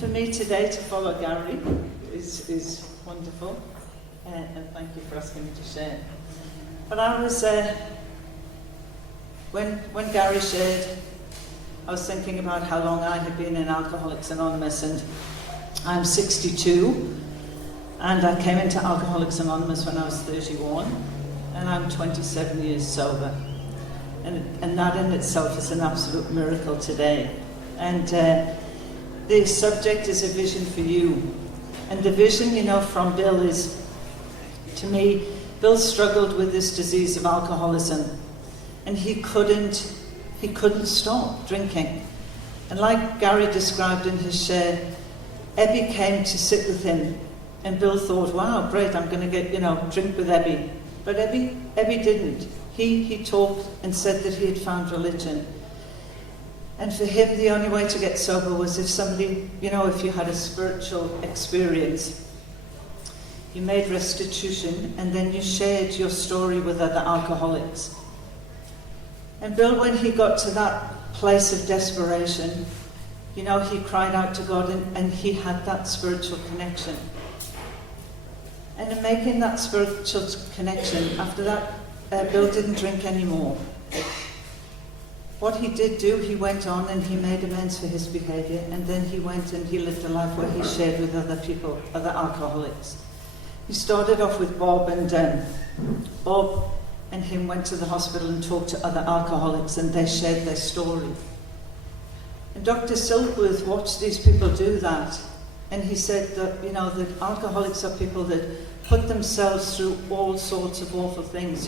for me today to follow Gary is wonderful, and thank you for asking me to share. But I was, when Gary shared, I was thinking about how long I had been in Alcoholics Anonymous, and I'm 62, and I came into Alcoholics Anonymous when I was 31, and I'm 27 years sober. And that in itself is an absolute miracle today. And the subject is a vision for you. And the vision, you know, from Bill is, to me, Bill struggled with this disease of alcoholism, and he couldn't stop drinking. And like Gary described in his share, Ebby came to sit with him, and Bill thought, wow, great, I'm going to get, drink with Ebby. But Ebby didn't. He talked and said that he had found religion. And for him, the only way to get sober was if somebody, if you had a spiritual experience, you made restitution, and then you shared your story with other alcoholics. And Bill, when he got to that place of desperation, he cried out to God, and he had that spiritual connection. And in making that spiritual connection, after that, Bill didn't drink anymore. What he did do, he went on and he made amends for his behaviour, and then he went and he lived a life where he shared with other people, other alcoholics. He started off with Bob, and Bob and him went to the hospital and talked to other alcoholics, and they shared their story. And Dr. Silkworth watched these people do that, and he said that, that alcoholics are people that put themselves through all sorts of awful things.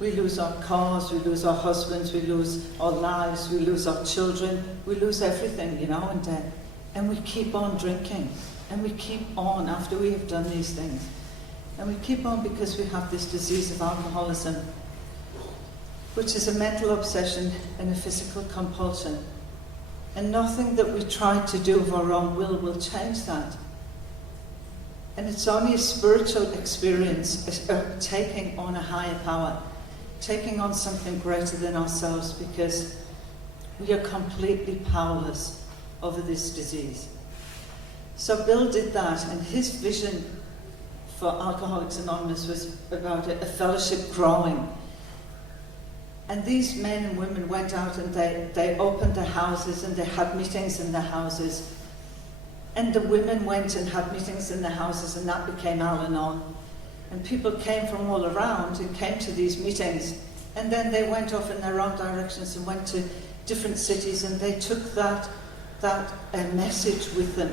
We lose our cars, we lose our husbands, we lose our lives, we lose our children, we lose everything, and we keep on drinking, and we keep on after we have done these things. And we keep on because we have this disease of alcoholism, which is a mental obsession and a physical compulsion. And nothing that we try to do of our own will change that. And it's only a spiritual experience, taking on a higher power, taking on something greater than ourselves, because we are completely powerless over this disease. So Bill did that, and his vision for Alcoholics Anonymous was about a fellowship growing. And these men and women went out and they opened their houses, and they had meetings in their houses. And the women went and had meetings in their houses, and that became Al-Anon. And people came from all around and came to these meetings. And then they went off in their own directions and went to different cities, and they took that message with them.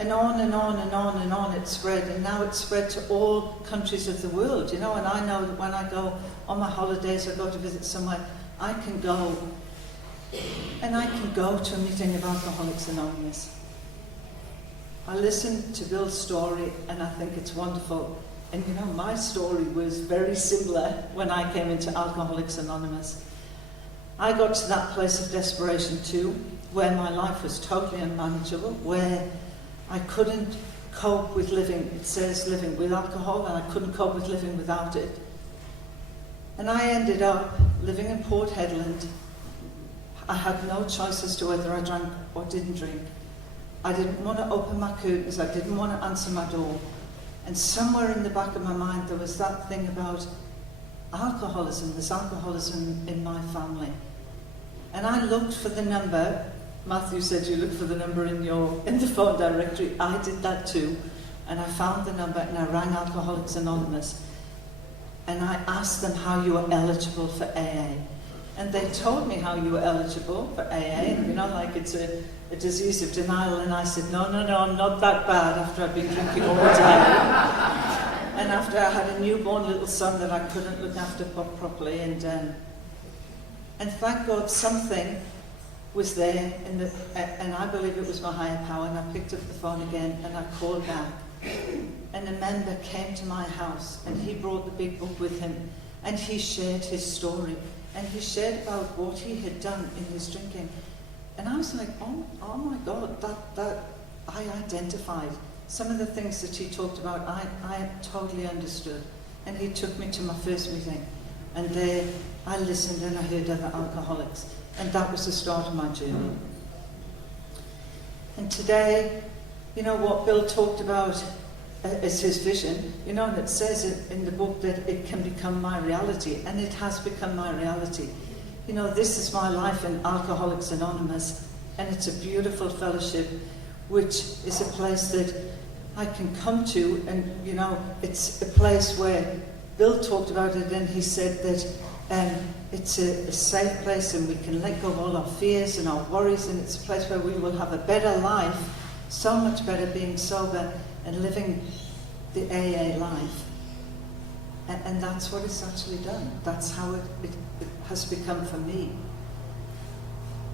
And on and on and on and on it spread, and now it's spread to all countries of the world, and I know that when I go on my holidays or go to visit somewhere, I can go to a meeting of Alcoholics Anonymous. I listened to Bill's story, and I think it's wonderful. And my story was very similar when I came into Alcoholics Anonymous. I got to that place of desperation too, where my life was totally unmanageable, where I couldn't cope with living. It says living with alcohol, and I couldn't cope with living without it. And I ended up living in Port Hedland. I had no choice as to whether I drank or didn't drink. I didn't want to open my curtains. I didn't want to answer my door. And somewhere in the back of my mind, there was that thing about alcoholism. There's alcoholism in my family. And I looked for the number. Matthew said you look for the number in the phone directory. I did that too, and I found the number, and I rang Alcoholics Anonymous, and I asked them how you were eligible for AA, and they told me how you were eligible for AA, and like it's a disease of denial, and I said no, I'm not that bad after I've been drinking all day, and after I had a newborn little son that I couldn't look after properly, and thank God something was there, and I believe it was my higher power, and I picked up the phone again, and I called back, and a member came to my house, and he brought the big book with him, and he shared his story, and he shared about what he had done in his drinking, and I was like, oh my God, that I identified some of the things that he talked about. I totally understood, and he took me to my first meeting, and there I listened, and I heard other alcoholics. And that was the start of my journey. And today, you know, what Bill talked about as his vision, you know, and it says in the book that it can become my reality, and it has become my reality. You know, this is my life in Alcoholics Anonymous, and it's a beautiful fellowship, which is a place that I can come to, and, you know, it's a place where Bill talked about it, and he said that it's a safe place, and we can let go of all our fears and our worries, and it's a place where we will have a better life, so much better being sober and living the AA life. And that's what it's actually done. That's how it has become for me.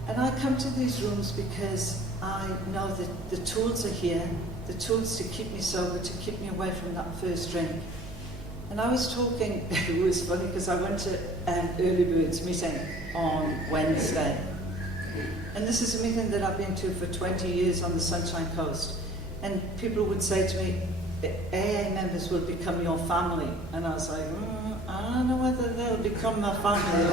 And I come to these rooms because I know that the tools are here, the tools to keep me sober, to keep me away from that first drink. And I was talking, it was funny because I went to an early birds meeting on Wednesday. And this is a meeting that I've been to for 20 years on the Sunshine Coast. And people would say to me, AA members will become your family. And I was like, I don't know whether they'll become my family.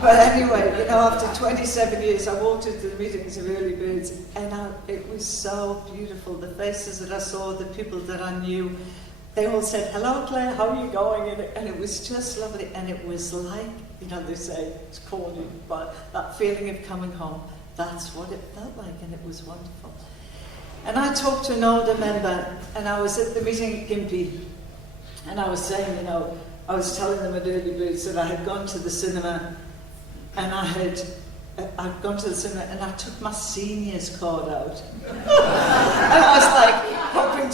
But anyway, you know, after 27 years, I walked into the meetings of early birds, and it was so beautiful. The faces that I saw, the people that I knew, they all said, "Hello, Claire, how are you going?" And it was just lovely. And it was like, you know, they say it's corny, but that feeling of coming home, that's what it felt like, and it was wonderful. And I talked to an older member, and I was at the meeting at Gympie, and I was saying, you know, I was telling them at Early Birds that I had gone to the cinema, and I'd gone to the cinema, and I took my seniors card out. And I was like, hoping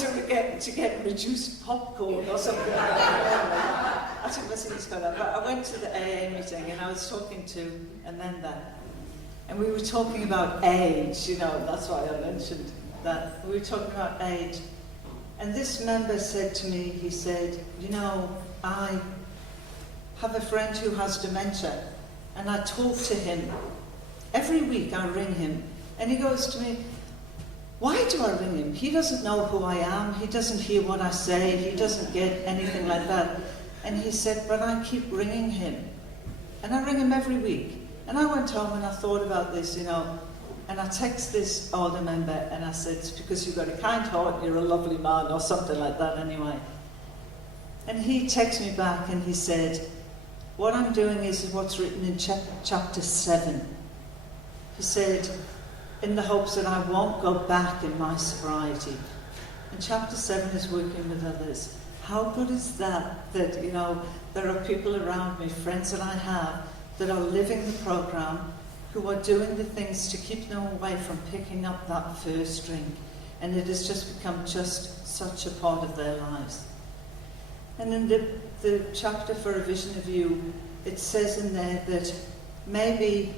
to get reduced popcorn or something like that. I took my seniors card out, but I went to the AA meeting, and I was talking to a member, and we were talking about age, you know, that's why I mentioned that. We were talking about age. And this member said to me, he said, you know, I have a friend who has dementia, and I talk to him. Every week I ring him, and he goes to me, why do I ring him? He doesn't know who I am, he doesn't hear what I say, he doesn't get anything like that. And he said, but I keep ringing him. And I ring him every week. And I went home and I thought about this, you know, and I text this older member, and I said, it's because you've got a kind heart, you're a lovely man, or something like that anyway. And he texted me back, and he said, what I'm doing is what's written in chapter 7. He said, in the hopes that I won't go back in my sobriety. And chapter 7 is working with others. How good is that, that, you know, there are people around me, friends that I have, that are living the program, who are doing the things to keep them away from picking up that first drink. And it has just become just such a part of their lives. And in the chapter for A Vision of You, it says in there that maybe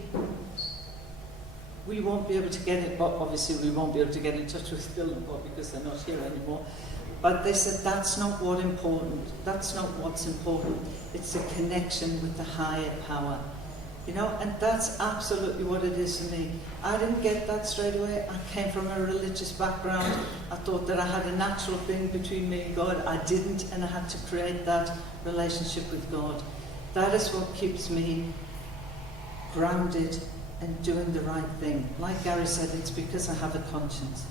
we won't be able to get it, but obviously we won't be able to get in touch with Bill and Bob because they're not here anymore. But they said that's not what's important. That's not what's important. It's a connection with the higher power. You know, and that's absolutely what it is for me. I didn't get that straight away. I came from a religious background. I thought that I had a natural thing between me and God. I didn't, and I had to create that relationship with God. That is what keeps me grounded and doing the right thing. Like Gary said, it's because I have a conscience.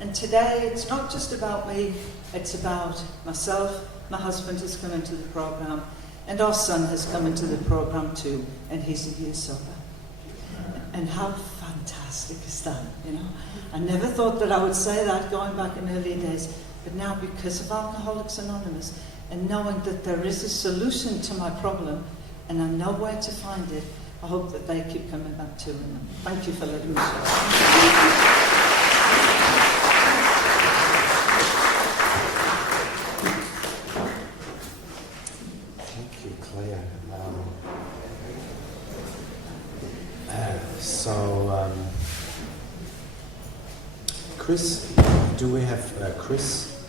And today, it's not just about me, it's about myself. My husband has come into the program, and our son has come into the program too, and he's a year sober. And how fantastic is that, you know? I never thought that I would say that going back in earlier days, but now because of Alcoholics Anonymous, and knowing that there is a solution to my problem, and I know where to find it, I hope that they keep coming back too. And thank you for letting me share. Chris, do we have Chris?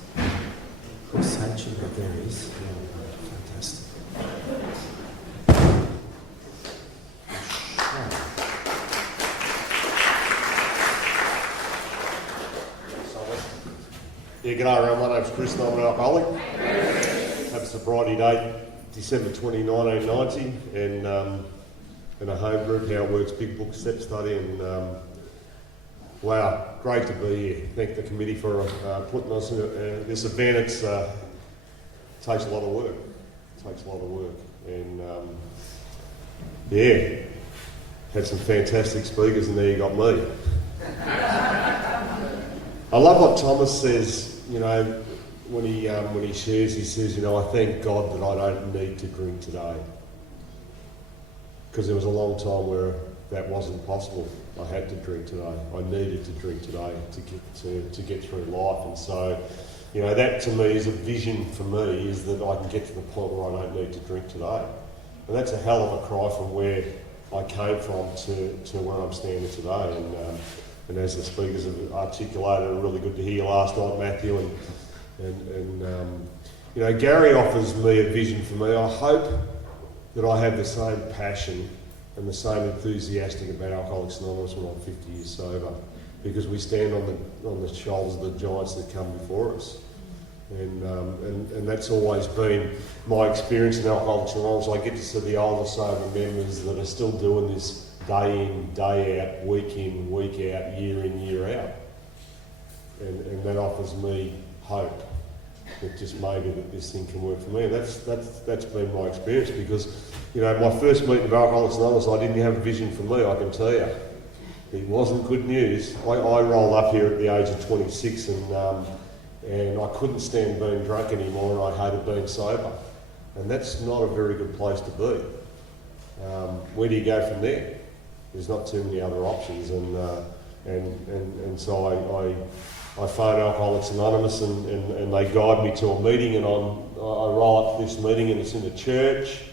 Chris Hatching, but there he is. Yeah, fantastic. Yeah, g'day everyone, my name's Chris and I'm an alcoholic. Have a sobriety date, December 20, 1990, and in a home group, How It Works Big Book Step Study, and Wow, great to be here. Thank the committee for putting us in this event. It takes a lot of work. And yeah, had some fantastic speakers, and there you got me. I love what Thomas says. You know, when he shares, he says, you know, I thank God that I don't need to drink today, because there was a long time where that wasn't possible. I had to drink today. I needed to drink today to get through life. And so, you know, that to me is a vision for me, is that I can get to the point where I don't need to drink today. And that's a hell of a cry from where I came from to where I'm standing today. And as the speakers have articulated, really good to hear last night, Matthew, and you know, Gary offers me a vision for me. I hope that I have the same passion and the same enthusiastic about Alcoholics Anonymous when I'm 50 years sober, because we stand on the shoulders of the giants that come before us. And that's always been my experience in Alcoholics Anonymous. I get to see the older sober members that are still doing this day in, day out, week in, week out, year in, year out. And that offers me hope that just maybe that this thing can work for me. And that's been my experience, because, you know, my first meeting of Alcoholics Anonymous, I didn't have a vision for me, I can tell you. It wasn't good news. I rolled up here at the age of 26 and I couldn't stand being drunk anymore, and I hated being sober. And that's not a very good place to be. Where do you go from there? There's not too many other options. And so I phone Alcoholics Anonymous and they guide me to a meeting, and I roll up to this meeting, and it's in a church,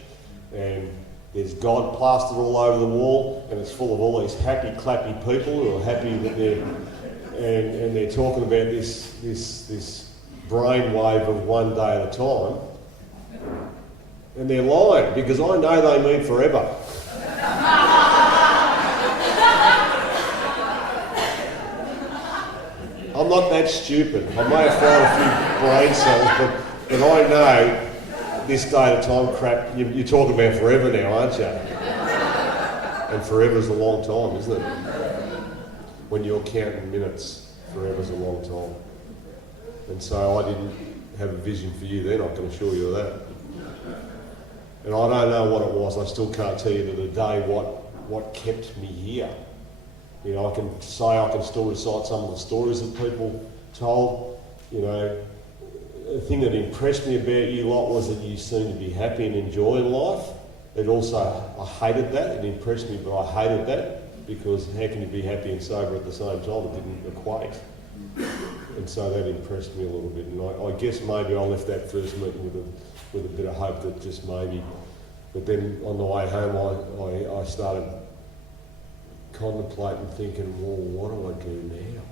and there's God plastered all over the wall, and it's full of all these happy, clappy people who are happy that they're talking about this brainwave of one day at a time, and they're lying, because I know they mean forever. I'm not that stupid. I may have fried a few brain cells, but I know this day at a time crap, you're talking about forever now, aren't you? And forever's a long time, isn't it? When you're counting minutes, forever's a long time. And so I didn't have a vision for you then, I can assure you of that. And I don't know what it was. I still can't tell you to the day what kept me here. You know, I can still recite some of the stories that people told. You know, the thing that impressed me about you lot was that you seemed to be happy and enjoying life. It also, I hated that. It impressed me, but I hated that, because how can you be happy and sober at the same time? It didn't equate. And so that impressed me a little bit. And I guess maybe I left that first meeting with a bit of hope that just maybe. But then on the way home, I started contemplating, thinking, well, what do I do now?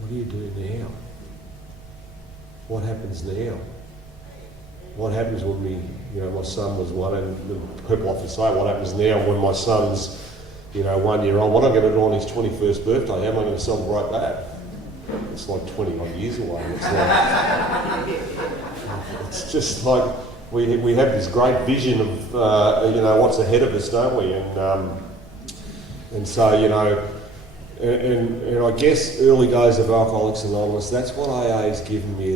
What do you do now? What happens now? What happens when my son was one, and the people often say, what happens now when my son's, 1 year old? What am I going to do on his 21st birthday? How am I going to celebrate that? It's like 21 years away. It's just like we have this great vision of what's ahead of us, don't we? And so and I guess early days of Alcoholics Anonymous, that's what AA has given me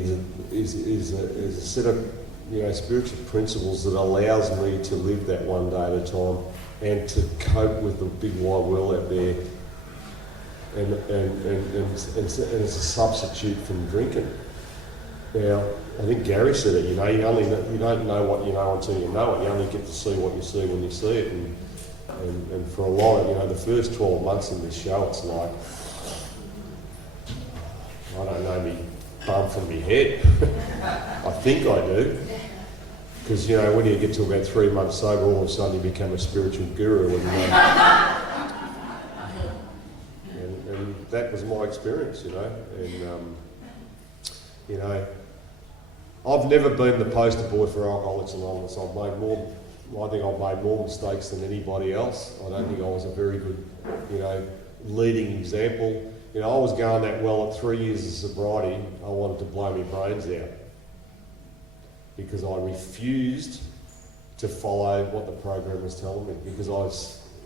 is a set of spiritual principles that allows me to live that one day at a time and to cope with the big wide world out there. And it's a substitute from drinking. Now, I think Gary said it. You don't know what you know until you know it. You only get to see what you see when you see it. And for a lot, the first 12 months in this show, it's like, I don't know me bum from my head. I think I do. Because, when you get to about 3 months sober, all of a sudden you become a spiritual guru. And that was my experience, And, I've never been the poster boy for Alcoholics Anonymous. I think I've made more mistakes than anybody else. I don't think I was a very good, leading example. I was going that well at 3 years of sobriety. I wanted to blow my brains out because I refused to follow what the program was telling me, because I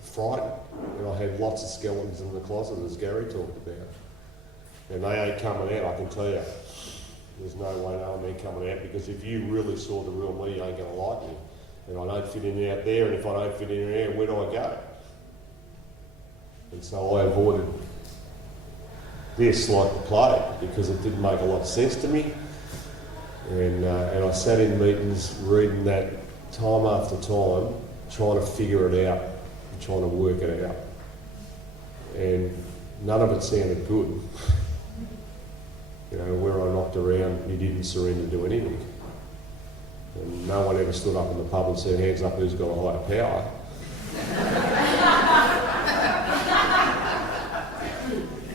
frightened. And I had lots of skeletons in the closet, as Gary talked about. And they ain't coming out, I can tell you. There's no way no one ain't coming out, because if you really saw the real me, you ain't going to like me. And I don't fit in out there, and if I don't fit in there, where do I go? And so I avoided this like the plague, because it didn't make a lot of sense to me. And I sat in meetings reading that time after time, trying to figure it out, and trying to work it out. And none of it sounded good. You know, where I knocked around, you didn't surrender to anything. And no one ever stood up in the pub and said, hands up, who's got a higher power?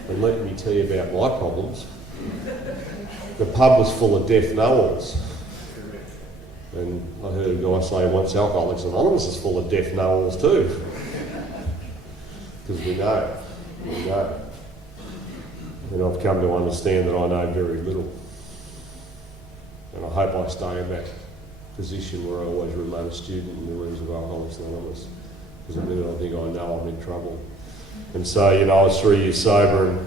And let me tell you about my problems. The pub was full of deaf know-alls. And I heard a guy say once, Alcoholics Anonymous is full of deaf know-alls too. Because we know. And I've come to understand that I know very little. And I hope I stay in that position where I always remain a student in the rooms of Alcoholics Anonymous. Because the minute I think I know, I'm in trouble. And so, you know, I was 3 years sober,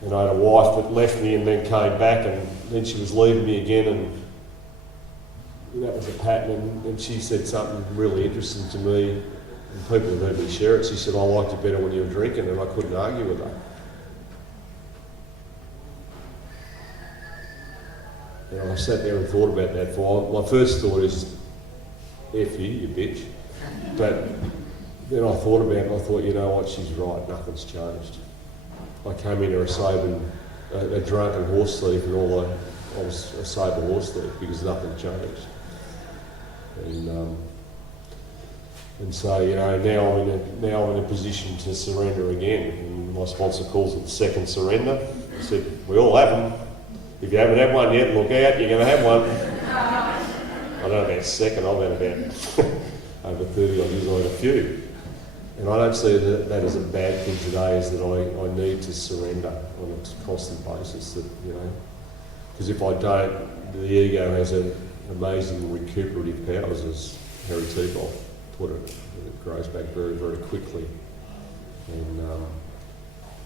and I had a wife that left me and then came back, and then she was leaving me again, and that was a pattern. And she said something really interesting to me, and people have heard me share it. She said, I liked you better when you were drinking, and I couldn't argue with her. And I sat there and thought about that for a while. My first thought is, F you bitch. But then I thought about it, and I thought, you know what, she's right, nothing's changed. I came into a sober, a drunken horse thief, and I was a sober horse thief because nothing changed. And so, you know, now I'm in a position to surrender again. And my sponsor calls it the second surrender. He said, we all have them. If you haven't had one yet, look out, you're going to have one. I don't know about second, I've had about over 30 odd years, I've had a few. And I don't see that as a bad thing today, is that I need to surrender on a constant basis. That, you know, because if I don't, the ego has an amazing recuperative powers, as Harry Teagle put it. It grows back very, very quickly.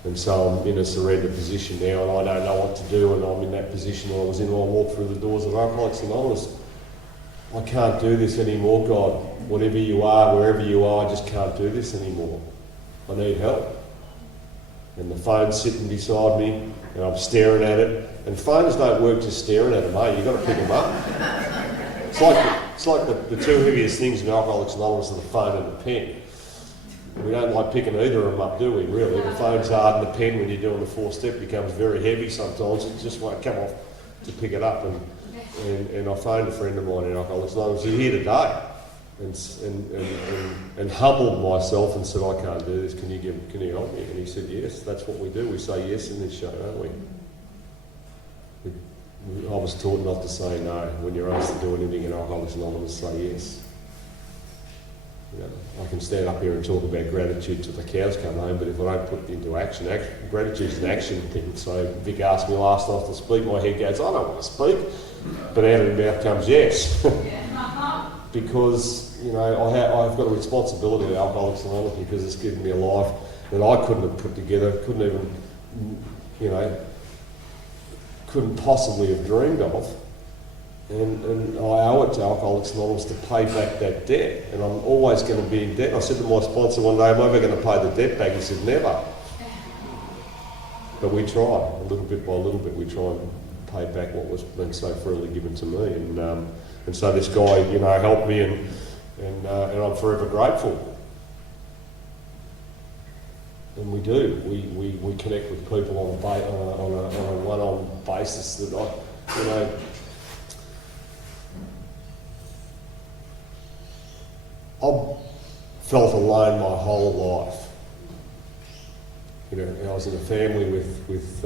And so I'm in a surrender position now, and I don't know what to do, and I'm in that position where I was in when I walked through the doors of Alcoholics Anonymous. I can't do this anymore, God. Whatever you are, wherever you are, I just can't do this anymore. I need help. And the phone's sitting beside me, and I'm staring at it. And phones don't work just staring at them, mate. You've got to pick them up. It's like the two heaviest things in Alcoholics Anonymous are the phone and the pen. We don't like picking either of them up, do we, really? The phone's hard, and the pen, when you're doing the 4-step, becomes very heavy sometimes. It just won't come off to pick it up. And I phoned a friend of mine in Alcoholics Anonymous. He's here today, and humbled myself and said, I can't do this. Can you help me? And he said, yes. That's what we do. We say yes in this show, don't we? I was taught not to say no. When you're asked to do anything in Alcoholics Anonymous, say yes. You know, I can stand up here and talk about gratitude till the cows come home, but if I don't put it into action, gratitude's an action thing. So Vic asked me last night to speak, my head goes, I don't want to speak. But out of the mouth comes yes. Because, you know, I've got a responsibility to Alcoholics Anonymous, because it's given me a life that I couldn't have put together, couldn't possibly have dreamed of. And I owe it to Alcoholics Anonymous to pay back that debt. And I'm always going to be in debt. I said to my sponsor one day, am I ever going to pay the debt back? He said, never. But we try, a little bit by little bit, we try and pay back what was been so freely given to me. And so this guy, you know, helped me, and I'm forever grateful. And we do. We connect with people on a one-on basis that I've felt alone my whole life. You know, I was in a family with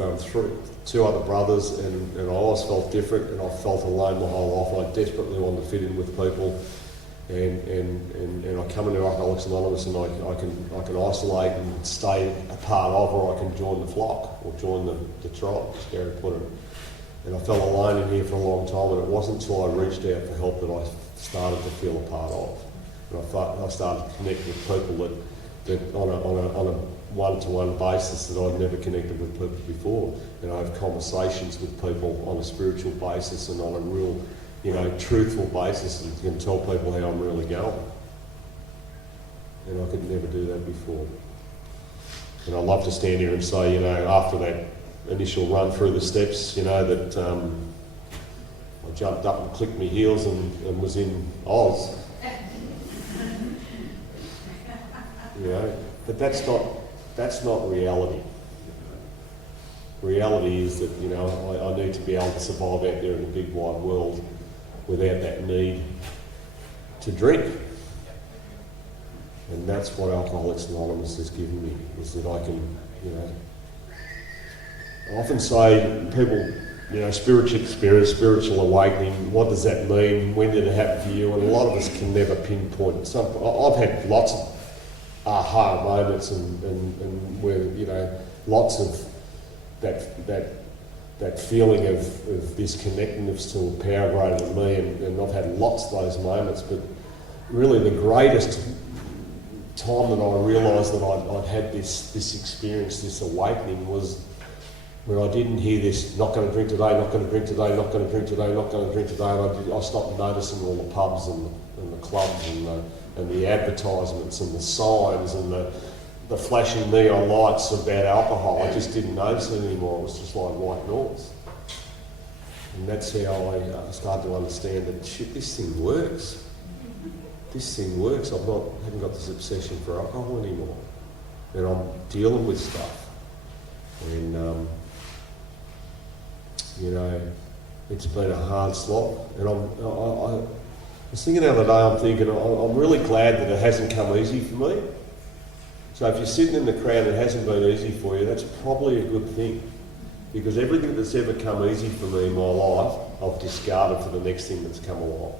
two other brothers, and I always felt different, and I felt alone my whole life. I desperately wanted to fit in with people, and I come into Alcoholics Anonymous, and I can isolate and stay a part of, or I can join the flock or join the tribe, as Gary put it. And I felt alone in here for a long time, and it wasn't until I reached out for help that I started to feel a part of. And I started to connect with people that on a one-to-one basis that I'd never connected with people before. And I have conversations with people on a spiritual basis and on a real, truthful basis, and can tell people how I'm really going. And I could never do that before. And I love to stand here and say, after that initial run through the steps, that I jumped up and clicked my heels and was in Oz. But that's not reality. Reality is that, I need to be able to survive out there in the big wide world without that need to drink. And that's what Alcoholics Anonymous has given me, is that I can, I often say people, spiritual experience, spiritual awakening, what does that mean? When did it happen for you? And a lot of us can never pinpoint. I've had lots of aha moments and where, lots of that feeling of this connectedness to a power greater than me, and I've had lots of those moments, but really the greatest time that I realised that I'd had this experience, this awakening, was when I didn't hear this, not going to drink today, not going to drink today, not going to drink today, not going to drink today, and I stopped noticing all the pubs and the clubs and the advertisements and the signs and the flashing neon lights about alcohol. I just didn't notice it anymore. It was just like white noise. And that's how I started to understand that, shit, this thing works. This thing works. I haven't got this obsession for alcohol anymore. And I'm dealing with stuff. And, it's been a hard slog. And I was thinking the other day, I'm really glad that it hasn't come easy for me. So if you're sitting in the crowd and it hasn't been easy for you, that's probably a good thing. Because everything that's ever come easy for me in my life, I've discarded for the next thing that's come along.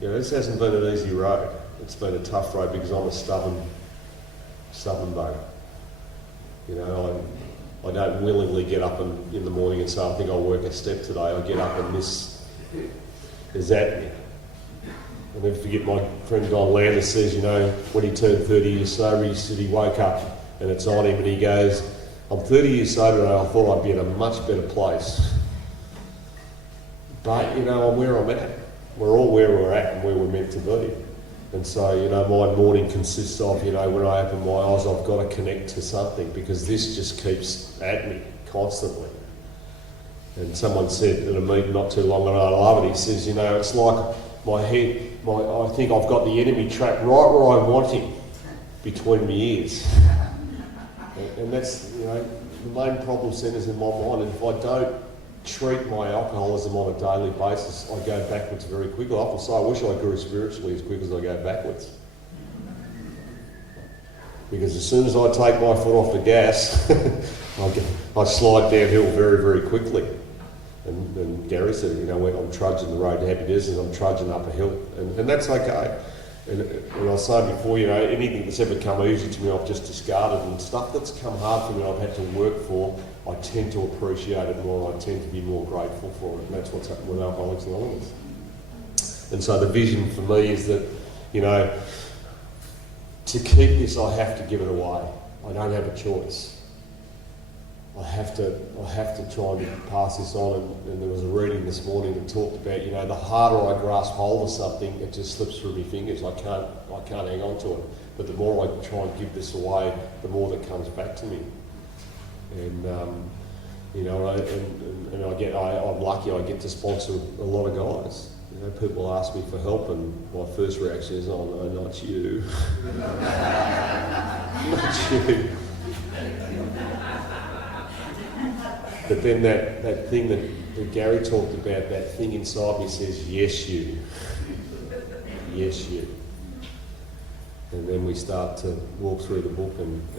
This hasn't been an easy road. It's been a tough road because I'm a stubborn bugger. I don't willingly get up in the morning and say, I think I'll work a step today. I get up and this is at me. I'll never forget my friend Don Landers says, when he turned 30 years sober, he said he woke up and it's on him and he goes, I'm 30 years sober and I thought I'd be in a much better place. But, I'm where I'm at. We're all where we're at and where we're meant to be. And so, my morning consists of, when I open my eyes, I've got to connect to something because this just keeps at me constantly. And someone said at a meeting not too long ago, I love it, he says, it's like my head, I think I've got the enemy trapped right where I want him, between my ears. And that's, the main problem centres in my mind. And if I don't treat my alcoholism on a daily basis, I go backwards very quickly. I often say, I wish I grew spiritually as quick as I go backwards. Because as soon as I take my foot off the gas, I slide downhill very, very quickly. And Gary said, when I'm trudging the road to happy business, I'm trudging up a hill. And that's okay. And I was saying before, anything that's ever come easy to me, I've just discarded. And stuff that's come hard for me, I've had to work for, I tend to appreciate it more. I tend to be more grateful for it. And that's what's happened with Alcoholics Anonymous. And so the vision for me is that, to keep this, I have to give it away. I don't have a choice. I have to try and pass this on. And there was a reading this morning that talked about, the harder I grasp hold of something, it just slips through my fingers. I can't hang on to it. But the more I try and give this away, the more that comes back to me. And I'm lucky. I get to sponsor a lot of guys. People ask me for help, and my first reaction is, "Oh no, not you, not you." But then that thing that Gary talked about, that thing inside me says, "Yes, you, yes, you." And then we start to walk through the book, and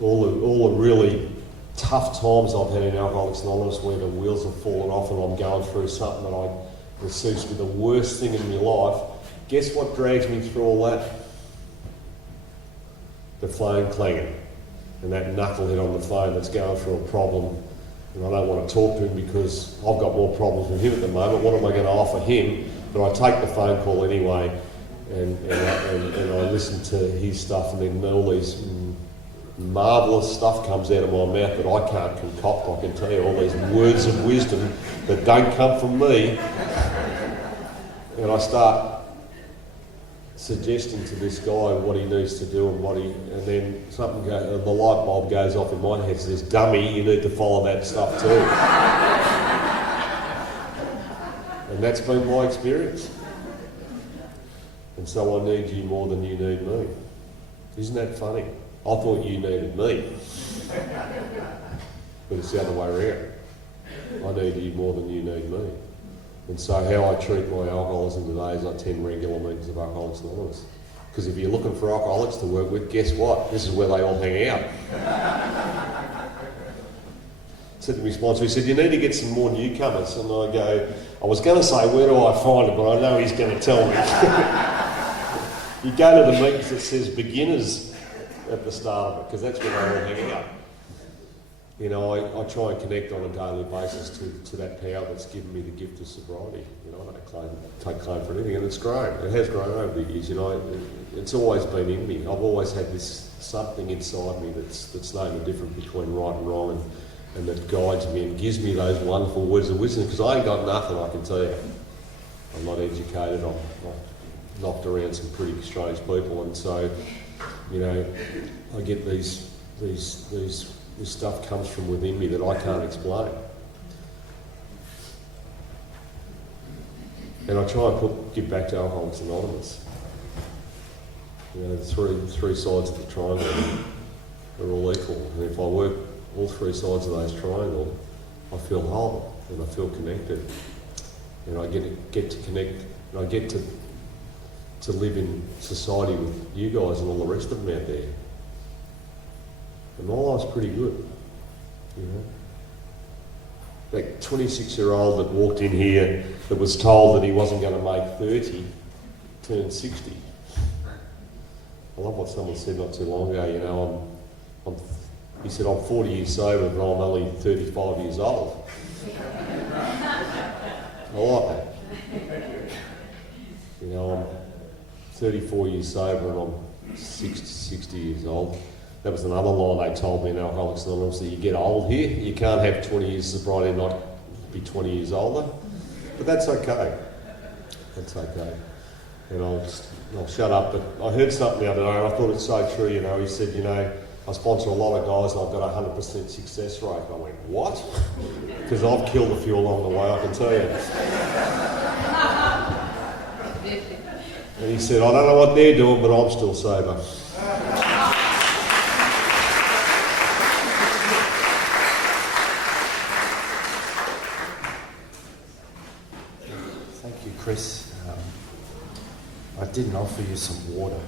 all the really tough times I've had in Alcoholics Anonymous, where the wheels have fallen off and I'm going through something that I perceive to be the worst thing in my life. Guess what drags me through all that? The phone clanging, and that knucklehead on the phone that's going through a problem, and I don't want to talk to him because I've got more problems with him at the moment. What am I going to offer him? But I take the phone call anyway, and I listen to his stuff, and then all these marvellous stuff comes out of my mouth that I can't concoct. I can tell you all these words of wisdom that don't come from me, and I start suggesting to this guy what he needs to do and then something the light bulb goes off in my head. Says, "Dummy, you need to follow that stuff too." And that's been my experience. And so I need you more than you need me. Isn't that funny? I thought you needed me, but it's the other way around. I need you more than you need me. And so how I treat my alcoholism today is I attend regular meetings of Alcoholics Anonymous. Because if you're looking for alcoholics to work with, guess what? This is where they all hang out. Said in response, he said, "You need to get some more newcomers." And I go, I was going to say, "Where do I find them?" But I know he's going to tell me. You go to the meetings that says beginners at the start of it, because that's where they all hang out. You know, I try and connect on a daily basis to that power that's given me the gift of sobriety. You know, I don't take claim for anything, and it's grown. It has grown over the years. You know, it's always been in me. I've always had this something inside me that's knowing the difference between right and wrong, and that guides me and gives me those wonderful words of wisdom. Because I ain't got nothing, I can tell you. I'm not educated. I've knocked around some pretty strange people, and so, you know, I get this stuff comes from within me that I can't explain. And I try and give back to Alcoholics Anonymous. You know, the three sides of the triangle are all equal. And if I work all three sides of those triangles, I feel whole and I feel connected. And I get to connect, and I get to live in society with you guys and all the rest of them out there. And my life's pretty good, you know. That 26-year-old that walked in here that was told that he wasn't going to make 30 turned 60. I love what someone said not too long ago, you know, he said, "I'm 40 years sober and I'm only 35 years old." I like that. You know, I'm 34 years sober and I'm 60 years old. That was another line they told me in Alcoholics Anonymous, that you get old here. You can't have 20 years sobriety and not be 20 years older. But that's okay. That's okay. And I'll shut up. But I heard something the other day and I thought it's so true, you know. He said, you know, I sponsor a lot of guys and I've got a 100% success rate. And I went, what? Because I've killed a few along the way, I can tell you. And he said, I don't know what they're doing, but I'm still sober. Thank you, Chris. I didn't offer you some water.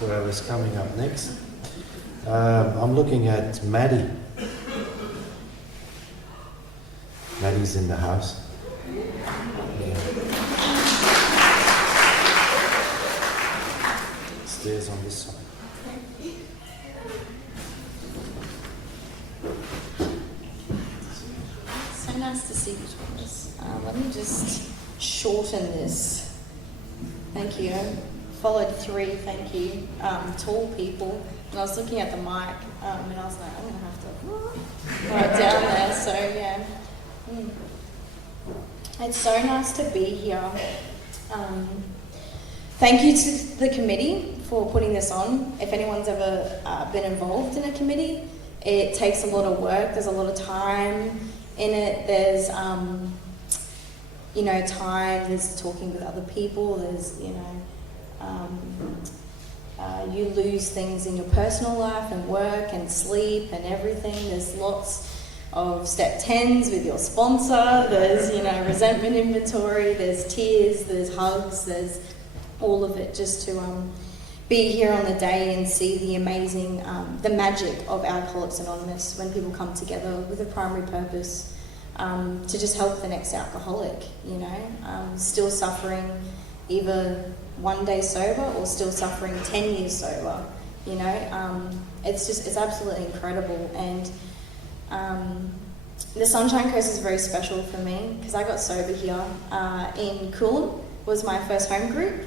Whoever's coming up next. I'm looking at Maddie. Maddie's in the house. Yeah. Stairs on this side. So nice to see you, Thomas. Let me just shorten this. Thank you. Followed 3, thank you. Tall people. And I was looking at the mic, and I was like, I'm going to have to go down there. So, yeah. It's so nice to be here. Thank you to the committee for putting this on. If anyone's ever been involved in a committee, it takes a lot of work. There's a lot of time in it. There's, time, there's talking with other people, there's, you lose things in your personal life and work and sleep and everything. There's lots of step 10s with your sponsor, there's, resentment inventory, there's tears, there's hugs, there's all of it just to be here on the day and see the amazing, the magic of Alcoholics Anonymous when people come together with a primary purpose to just help the next alcoholic, still suffering either one day sober or still suffering 10 years sober, it's absolutely incredible. And the Sunshine Coast is very special for me because I got sober here in Coolum, was my first home group,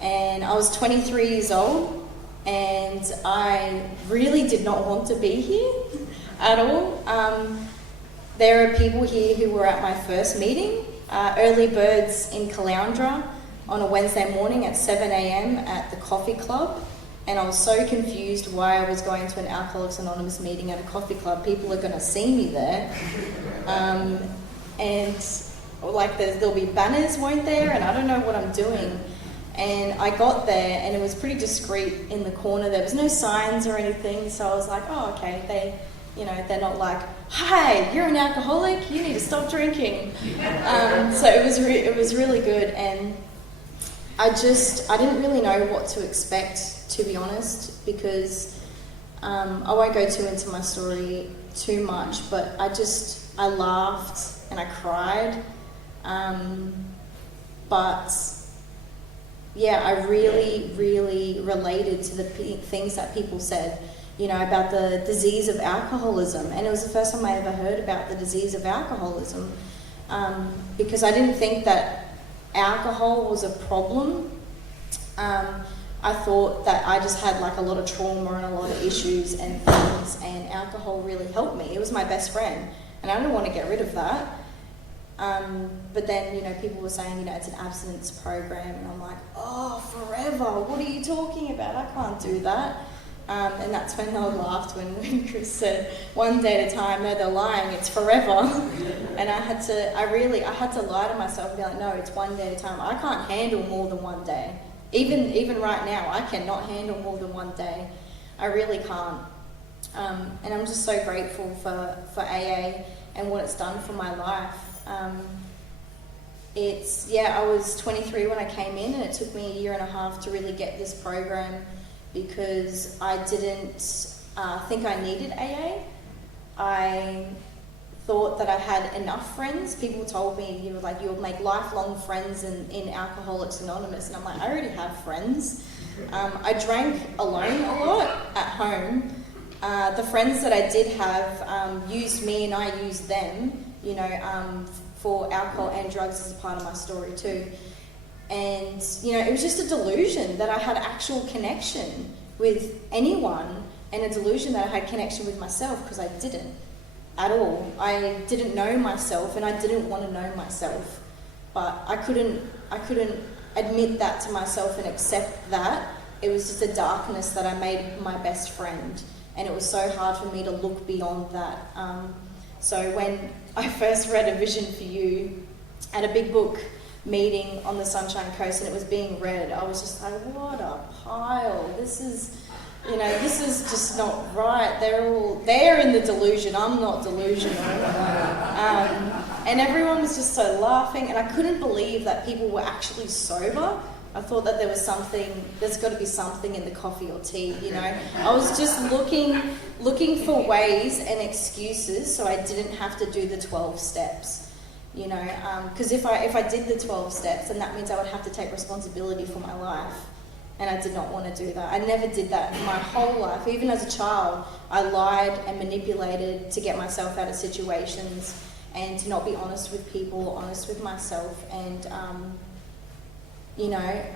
and I was 23 years old, and I really did not want to be here at all. There are people here who were at my first meeting, early birds in Caloundra on a Wednesday morning at 7 a.m. at the coffee club, and I was so confused why I was going to an Alcoholics Anonymous meeting at a coffee club. People are going to see me there, and like there'll be banners, won't there? And I don't know what I'm doing. And I got there, and it was pretty discreet in the corner. There was no signs or anything, so I was like, oh, okay, they're not like, hi, you're an alcoholic, you need to stop drinking. So it was really good, and I didn't really know what to expect, to be honest, because I won't go into my story too much, but I laughed and I cried, but yeah, I really, really related to the things that people said, about the disease of alcoholism. And it was the first time I ever heard about the disease of alcoholism, because I didn't think that alcohol was a problem. I thought that I just had like a lot of trauma and a lot of issues and things, and alcohol really helped me. It was my best friend, and I didn't want to get rid of that. But then, people were saying, it's an abstinence program, and I'm like, oh, forever, what are you talking about? I can't do that. And that's when I laughed when Chris said, one day at a time. No, they're lying, it's forever. And I had to lie to myself and be like, no, it's one day at a time. I can't handle more than one day. Even right now, I cannot handle more than one day. I really can't. And I'm just so grateful for AA and what it's done for my life. I was 23 when I came in, and it took me a year and a half to really get this program because I didn't think I needed AA. I thought that I had enough friends. People told me, you'll make lifelong friends in Alcoholics Anonymous, and I'm like, I already have friends. I drank alone a lot at home. The friends that I did have used me and I used them, for alcohol and drugs as a part of my story too. And, it was just a delusion that I had actual connection with anyone, and a delusion that I had connection with myself, because I didn't at all. I didn't know myself, and I didn't want to know myself. But I couldn't admit that to myself and accept that. It was just a darkness that I made my best friend, and it was so hard for me to look beyond that. So when I first read A Vision for You at a big book meeting on the Sunshine Coast, and it was being read, I was just like, what a pile. This is just not right. They're in the delusion. I'm not delusional. And everyone was just so laughing, and I couldn't believe that people were actually sober. I thought that there's got to be something in the coffee or tea, I was just looking for ways and excuses so I didn't have to do the 12 steps, because if I did the 12 steps, then that means I would have to take responsibility for my life, and I did not want to do that. I never did that in my whole life. Even as a child, I lied and manipulated to get myself out of situations and to not be honest with people, honest with myself, and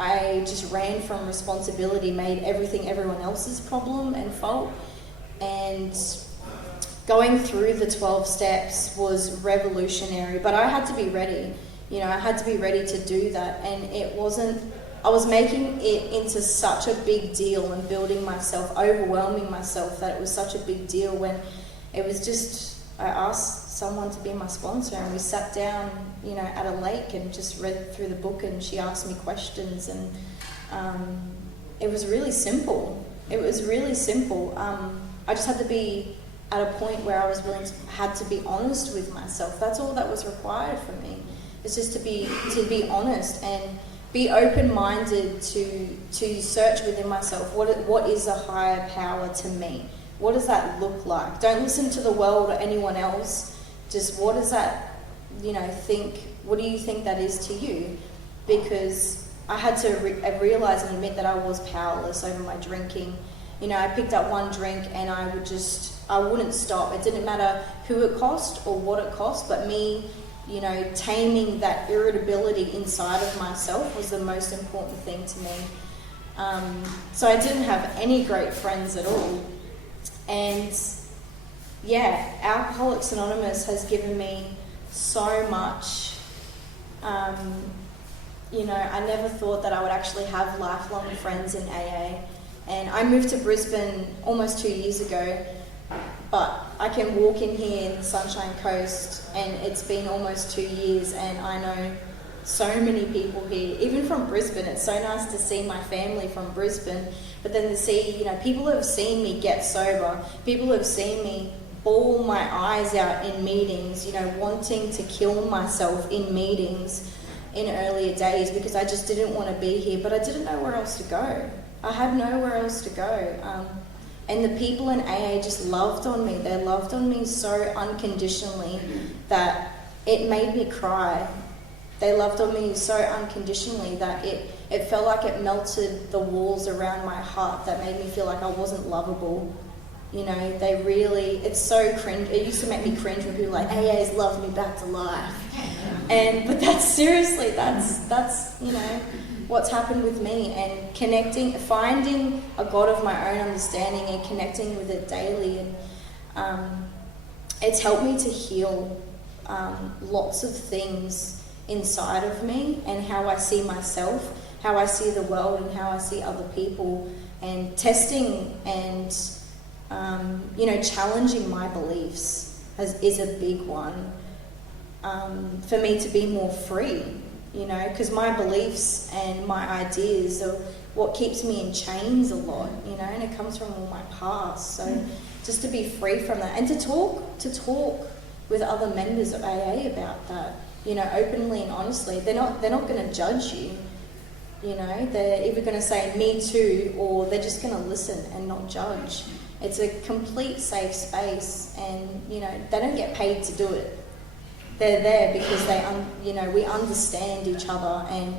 I just ran from responsibility, made everyone else's problem and fault. And going through the 12 steps was revolutionary, but I had to be ready. I had to be ready to do that. And I was making it into such a big deal and building myself, overwhelming myself, that it was such a big deal when it was just, I asked someone to be my sponsor, and we sat down, at a lake and just read through the book, and she asked me questions, and it was really simple. I just had to be at a point where I was had to be honest with myself. That's all that was required from me. It's just to be honest and be open-minded to search within myself. What is a higher power to me? What does that look like? Don't listen to the world or anyone else. Just what does that, think? What do you think that is to you? Because I had to realize and admit that I was powerless over my drinking, You know, I picked up one drink and I wouldn't stop. It didn't matter who it cost or what it cost, but me, you know, taming that irritability inside of myself was the most important thing to me. So I didn't have any great friends at all. And yeah, Alcoholics Anonymous has given me so much. You know, I never thought that I would actually have lifelong friends in AA. And I moved to Brisbane almost 2 years ago, but I can walk in here in the Sunshine Coast and it's been almost 2 years and I know so many people here, even from Brisbane. It's so nice to see my family from Brisbane, but then to see, you know, people who have seen me get sober, people who have seen me bawl my eyes out in meetings, you know, wanting to kill myself in meetings in earlier days because I just didn't want to be here, but I didn't know where else to go. I had nowhere else to go. And the people in AA just loved on me. They loved on me so unconditionally that it made me cry. They loved on me so unconditionally that it felt like it melted the walls around my heart that made me feel like I wasn't lovable. You know, they really, it's so cringe. It used to make me cringe when people were like, AA's loved me back to life. But that's seriously, that's, you know, what's happened with me, and connecting, finding a God of my own understanding and connecting with it daily. And it's helped me to heal lots of things inside of me and how I see myself, how I see the world and how I see other people, and testing and you know, challenging my beliefs is a big one for me to be more free, you know, because my beliefs and my ideas are what keeps me in chains a lot, you know, and it comes from all my past. So just to be free from that and to talk with other members of AA about that, you know, openly and honestly. They're not going to judge you, you know. They're either going to say me too, or they're just going to listen and not judge. It's a complete safe space, and you know, they don't get paid to do it. They're there because you know, we understand each other, and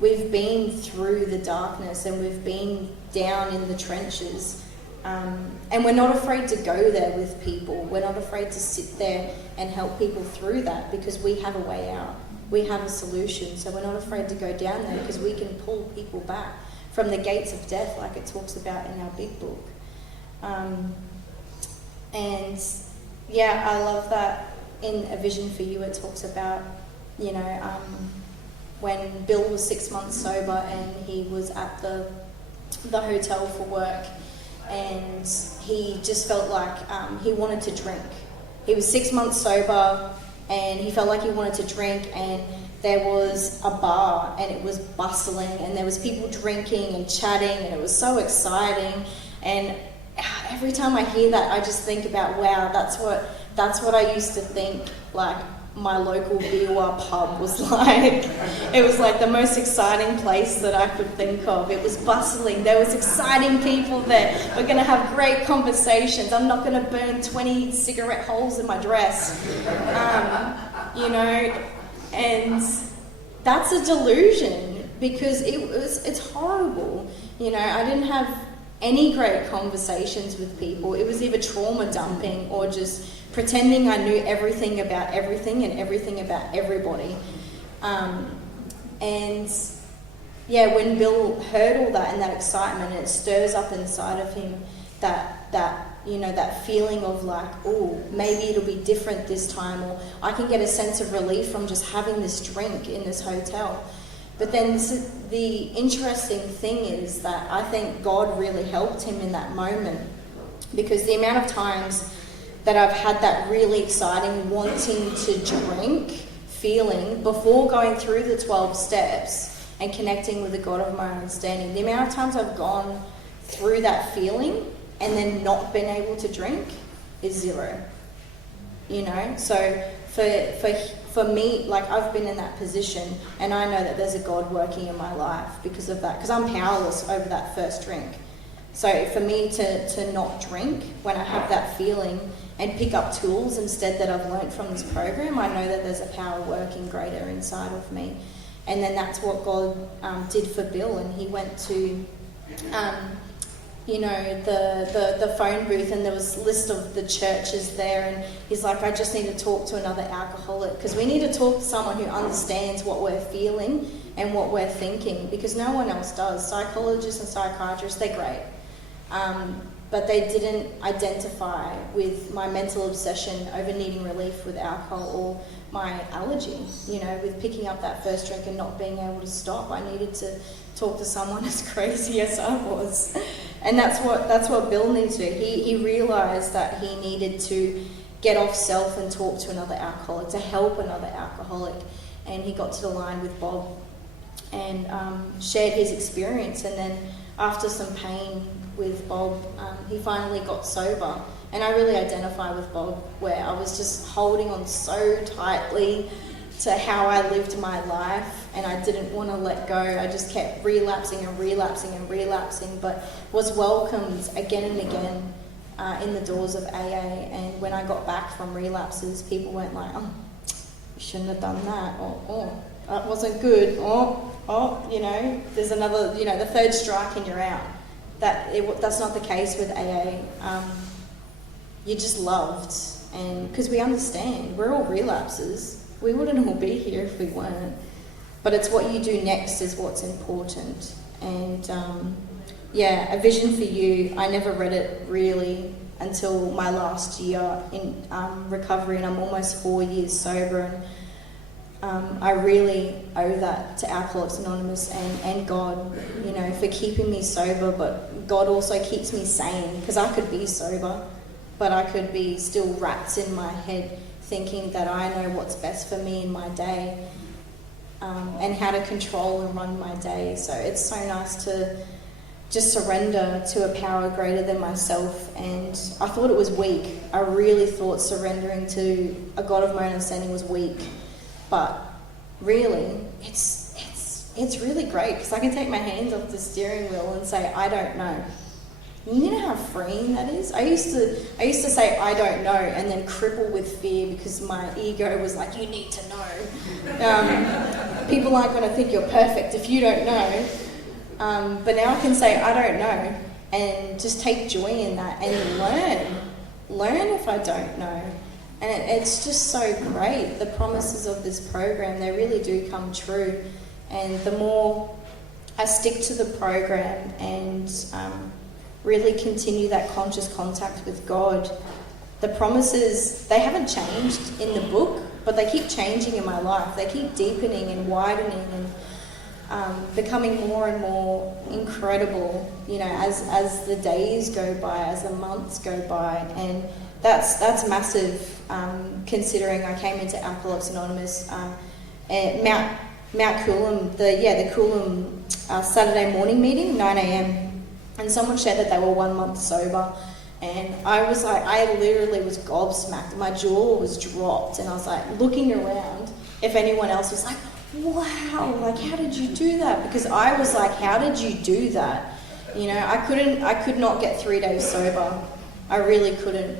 we've been through the darkness, and we've been down in the trenches, and we're not afraid to go there with people. We're not afraid to sit there and help people through that because we have a way out. We have a solution, so we're not afraid to go down there because we can pull people back from the gates of death, like it talks about in our big book. And yeah, I love that in A Vision for You it talks about, you know, when Bill was 6 months sober and he was at the hotel for work, and he just felt like he wanted to drink. He was 6 months sober and he felt like he wanted to drink, and there was a bar and it was bustling and there was people drinking and chatting and it was so exciting. And every time I hear that, I just think about, wow, that's what I used to think like my local Biwa pub was like. It was like the most exciting place that I could think of. It was bustling. There was exciting people there. We're going to have great conversations. I'm not going to burn 20 cigarette holes in my dress. You know, and that's a delusion because it's horrible. You know, I didn't have any great conversations with people. It was either trauma dumping or just pretending I knew everything about everything and everything about everybody. And yeah, when Bill heard all that and that excitement, it stirs up inside of him that you know, that feeling of like, oh, maybe it'll be different this time, or I can get a sense of relief from just having this drink in this hotel. But then the interesting thing is that I think God really helped him in that moment, because the amount of times that I've had that really exciting wanting to drink feeling before going through the 12 steps and connecting with the God of my understanding, the amount of times I've gone through that feeling and then not been able to drink is zero. You know, so for me, like, I've been in that position and I know that there's a God working in my life because of that, because I'm powerless over that first drink. So for me to not drink when I have that feeling and pick up tools instead that I've learnt from this program, I know that there's a power working greater inside of me. And then that's what God did for Bill, and he went to you know, the phone booth, and there was a list of the churches there, and he's like, I just need to talk to another alcoholic, because we need to talk to someone who understands what we're feeling and what we're thinking, because no one else does. Psychologists and psychiatrists, they're great, but they didn't identify with my mental obsession over needing relief with alcohol, or my allergy, you know, with picking up that first drink and not being able to stop. I needed to talk to someone as crazy as I was. And that's what Bill needed to do. He realised that he needed to get off self and talk to another alcoholic, to help another alcoholic. And he got to the line with Bob and shared his experience. And then after some pain with Bob, he finally got sober. And I really identify with Bob, where I was just holding on so tightly to how I lived my life, and I didn't want to let go. I just kept relapsing and relapsing and relapsing, but was welcomed again and again in the doors of AA. And when I got back from relapses, people weren't like, oh, you shouldn't have done that, or oh, that wasn't good, oh, you know, there's another, you know, the third strike and you're out. That's not the case with AA. You're just loved, and because we understand, we're all relapsers. We wouldn't all be here if we weren't. But it's what you do next is what's important. And A Vision for You, I never read it really until my last year in recovery, and I'm almost 4 years sober. And I really owe that to Alcoholics Anonymous and God, you know, for keeping me sober. But God also keeps me sane, because I could be sober, but I could be still rats in my head thinking that I know what's best for me in my day, and how to control and run my day. So it's so nice to just surrender to a power greater than myself. And I thought it was weak. I really thought surrendering to a God of my understanding was weak. But really, it's really great, because I can take my hands off the steering wheel and say, I don't know. You know how freeing that is? I used to say, I don't know, and then cripple with fear, because my ego was like, you need to know. People aren't going to think you're perfect if you don't know. But now I can say, I don't know, and just take joy in that and learn if I don't know. And it's just so great. The promises of this program, they really do come true. And the more I stick to the program and really continue that conscious contact with God, the promises, they haven't changed in the book, but they keep changing in my life. They keep deepening and widening and becoming more and more incredible, you know, as the days go by, as the months go by. And that's massive, considering I came into Alcoholics Anonymous at Mount Coolum, the Coolum Saturday morning meeting, 9 a.m. And someone shared that they were 1 month sober, and I was like, I literally was gobsmacked. My jaw was dropped, and I was like looking around if anyone else was like, wow, like how did you do that? Because I was like, how did you do that? You know, I could not get 3 days sober. I really couldn't.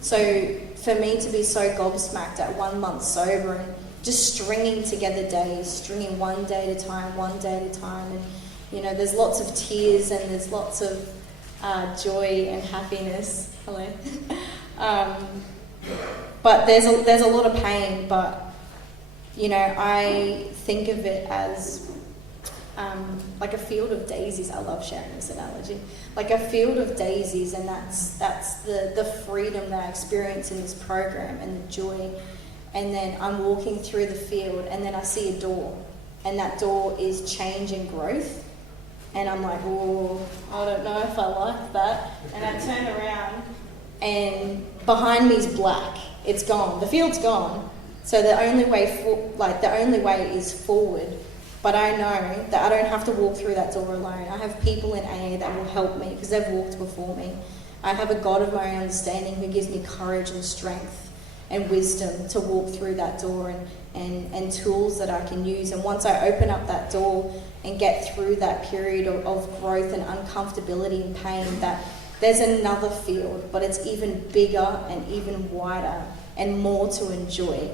So for me to be so gobsmacked at 1 month sober and just stringing together days, stringing one day at a time, and you know, there's lots of tears and there's lots of joy and happiness. Hello. But there's a lot of pain. But you know, I think of it as like a field of daisies. I love sharing this analogy. Like a field of daisies, and that's the freedom that I experience in this program and the joy. And then I'm walking through the field, and then I see a door, and that door is change and growth. And I'm like, oh, I don't know if I like that. And I turn around, and behind me is black. It's gone. The field's gone. So the only way is forward. But I know that I don't have to walk through that door alone. I have people in AA that will help me, because they've walked before me. I have a God of my own understanding who gives me courage and strength and wisdom to walk through that door, and tools that I can use. And once I open up that door and get through that period of growth and uncomfortability and pain, that there's another field, but it's even bigger and even wider and more to enjoy.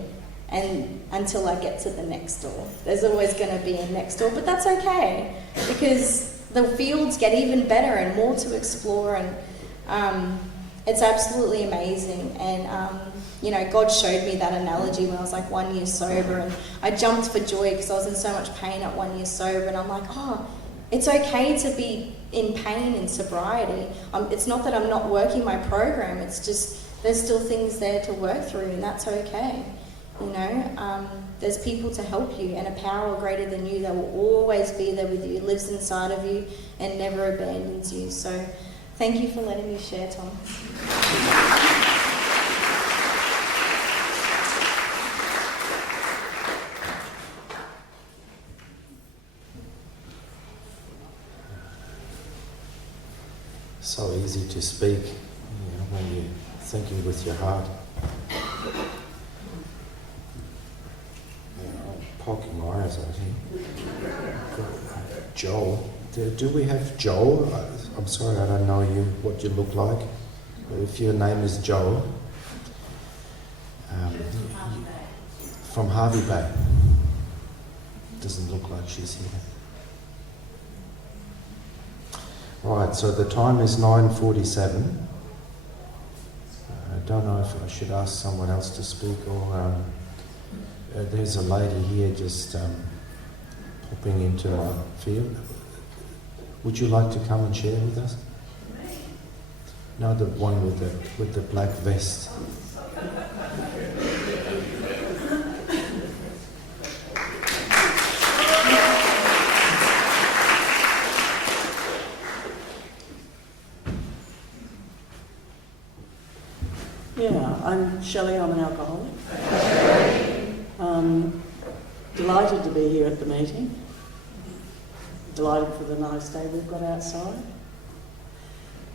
And until I get to the next door, there's always going to be a next door, but that's okay, because the fields get even better and more to explore, and it's absolutely amazing. And you know, God showed me that analogy when I was like 1 year sober, and I jumped for joy because I was in so much pain at 1 year sober, and I'm like, oh, it's okay to be in pain in sobriety. It's not that I'm not working my program, it's just there's still things there to work through, and that's okay. You know, there's people to help you, and a power greater than you that will always be there with you, lives inside of you and never abandons you. So thank you for letting me share, Tom. So easy to speak, you know, when you're thinking with your heart. Poking my eyes out here. Joel. Do we have Joel? I'm sorry, I don't know you, what you look like. But if your name is Joel, from Harvey Bay. Doesn't look like she's here. Right, so the time is 9:47. I don't know if I should ask someone else to speak, or there's a lady here just popping into my field. Would you like to come and share with us? No, the one with the black vest. Yeah, I'm Shelley, I'm an alcoholic. Delighted to be here at the meeting. Delighted for the nice day we've got outside.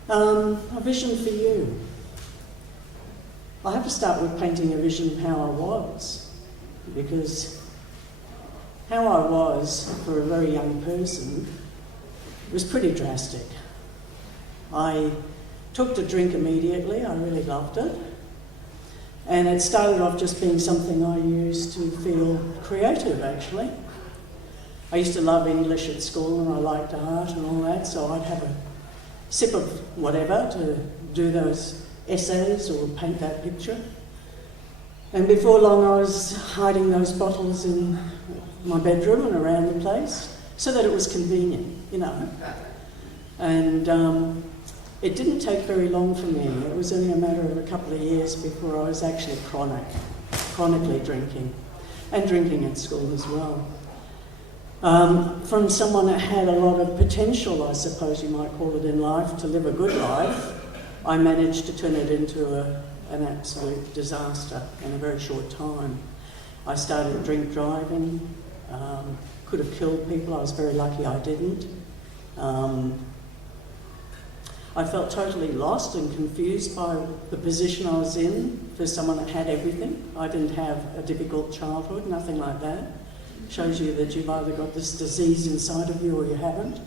A vision for you. I have to start with painting a vision of how I was, because how I was for a very young person was pretty drastic. I took to drink immediately, I really loved it. And it started off just being something I used to feel creative, actually. I used to love English at school, and I liked art and all that, so I'd have a sip of whatever to do those essays or paint that picture. And before long I was hiding those bottles in my bedroom and around the place so that it was convenient, you know. And it didn't take very long for me. It was only a matter of a couple of years before I was actually chronically drinking, and drinking at school as well. From someone that had a lot of potential, I suppose you might call it, in life, to live a good life, I managed to turn it into an absolute disaster in a very short time. I started drink driving, could have killed people. I was very lucky I didn't. I felt totally lost and confused by the position I was in for someone that had everything. I didn't have a difficult childhood, nothing like that. Shows you that you've either got this disease inside of you or you haven't.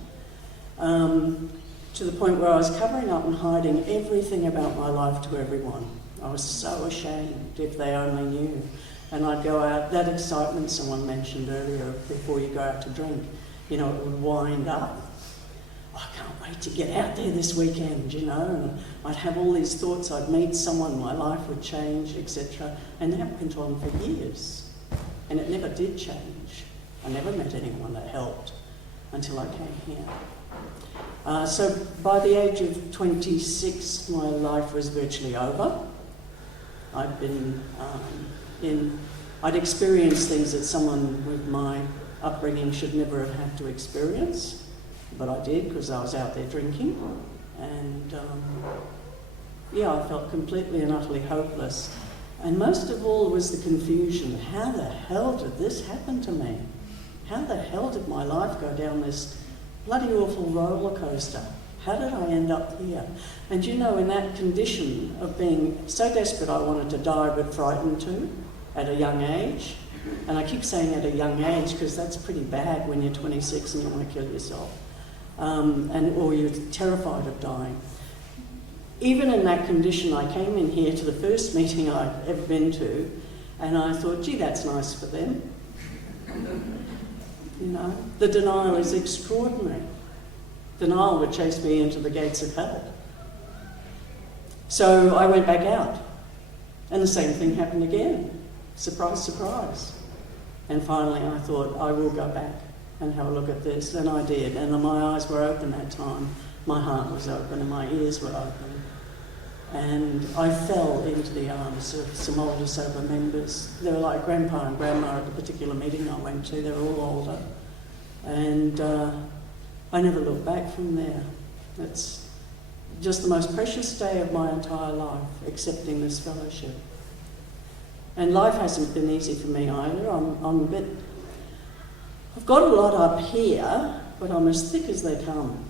To the point where I was covering up and hiding everything about my life to everyone. I was so ashamed, if they only knew. And I'd go out, that excitement someone mentioned earlier, before you go out to drink, you know, it would wind up. I can't wait to get out there this weekend, you know, and I'd have all these thoughts, I'd meet someone, my life would change, etc. And that went on for years. And it never did change. I never met anyone that helped until I came here. So by the age of 26, my life was virtually over. I'd been I'd experienced things that someone with my upbringing should never have had to experience. But I did, because I was out there drinking, and yeah, I felt completely and utterly hopeless. And most of all was the confusion. How the hell did this happen to me? How the hell did my life go down this bloody awful roller coaster? How did I end up here? And you know, in that condition of being so desperate I wanted to die, but frightened too, at a young age, and I keep saying at a young age because that's pretty bad when you're 26 and you want to kill yourself. Or you're terrified of dying. Even in that condition, I came in here to the first meeting I'd ever been to, and I thought, gee, that's nice for them. You know, the denial is extraordinary. denial would chase me into the gates of hell. So I went back out, and the same thing happened again. Surprise, surprise. And finally I thought, I will go back and have a look at this, and I did. And my eyes were open that time, my heart was open, and my ears were open. And I fell into the arms of some older sober members. They were like Grandpa and Grandma at the particular meeting I went to. They were all older. And I never looked back from there. It's just the most precious day of my entire life, accepting this fellowship. And life hasn't been easy for me either. I've got a lot up here, but I'm as thick as they come.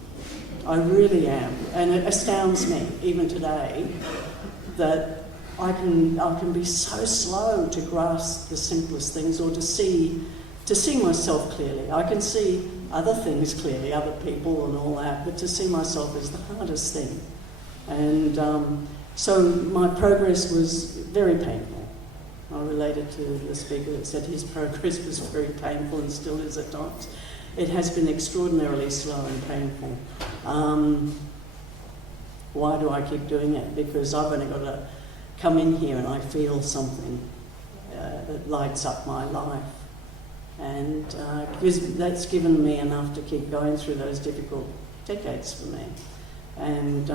I really am. And it astounds me, even today, that I can be so slow to grasp the simplest things, or to see myself clearly. I can see other things clearly, other people and all that, but to see myself is the hardest thing. And so my progress was very painful. I related to the speaker that said his progress was very painful and still is at times. It has been extraordinarily slow and painful. Why do I keep doing it? Because I've only got to come in here and I feel something that lights up my life. And that's given me enough to keep going through those difficult decades for me. And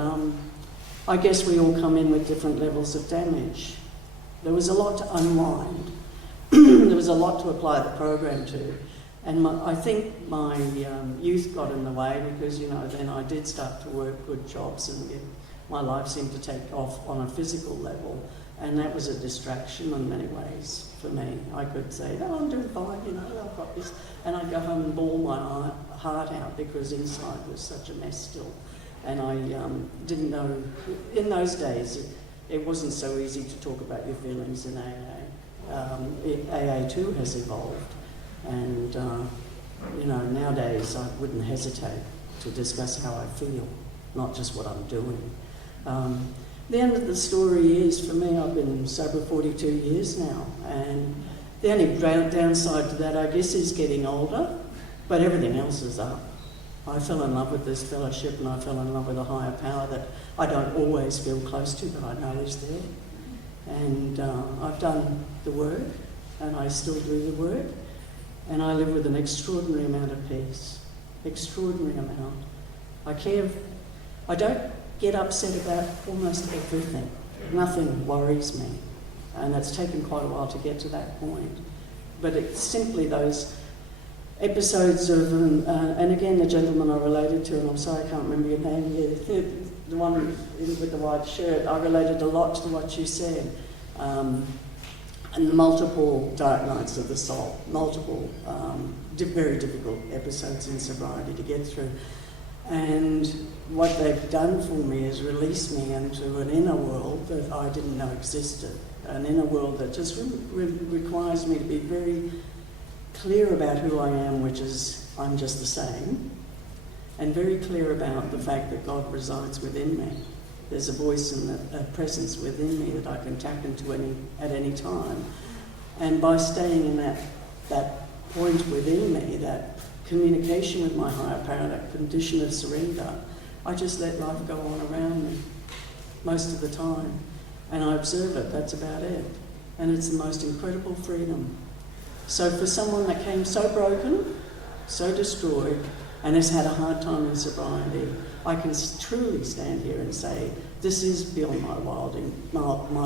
I guess we all come in with different levels of damage. There was a lot to unwind. There was a lot to apply the program to. And I think my youth got in the way, because, then I did start to work good jobs, and my life seemed to take off on a physical level. And that was a distraction in many ways for me. I could say, no, I'm doing fine, I've got this. And I'd go home and bawl my heart out, because inside was such a mess still. And I didn't know, in those days, it wasn't so easy to talk about your feelings in AA. AA too has evolved. And, nowadays I wouldn't hesitate to discuss how I feel, not just what I'm doing. The end of the story is, for me, I've been sober 42 years now, and the only downside to that, I guess, is getting older, but everything else is up. I fell in love with this fellowship, and I fell in love with a higher power that I don't always feel close to, but I know is there. And I've done the work, and I still do the work, and I live with an extraordinary amount of peace. Extraordinary amount. I don't get upset about almost everything. Nothing worries me. And it's taken quite a while to get to that point. But it's simply those episodes of, and again, the gentleman I related to, and I'm sorry I can't remember your name here, the one with the white shirt, I related a lot to what you said. And multiple dark nights of the soul, multiple very difficult episodes in sobriety to get through. And what they've done for me is release me into an inner world that I didn't know existed. An inner world that just requires me to be very clear about who I am, which is I'm just the same, and very clear about the fact that God resides within me. There's a voice and a presence within me that I can tap into at any time. And by staying in that point within me, that communication with my higher power, that condition of surrender, I just let life go on around me most of the time. And I observe it, that's about it. And it's the most incredible freedom. So for someone that came so broken, so destroyed, and has had a hard time in sobriety, I can truly stand here and say, this is beyond my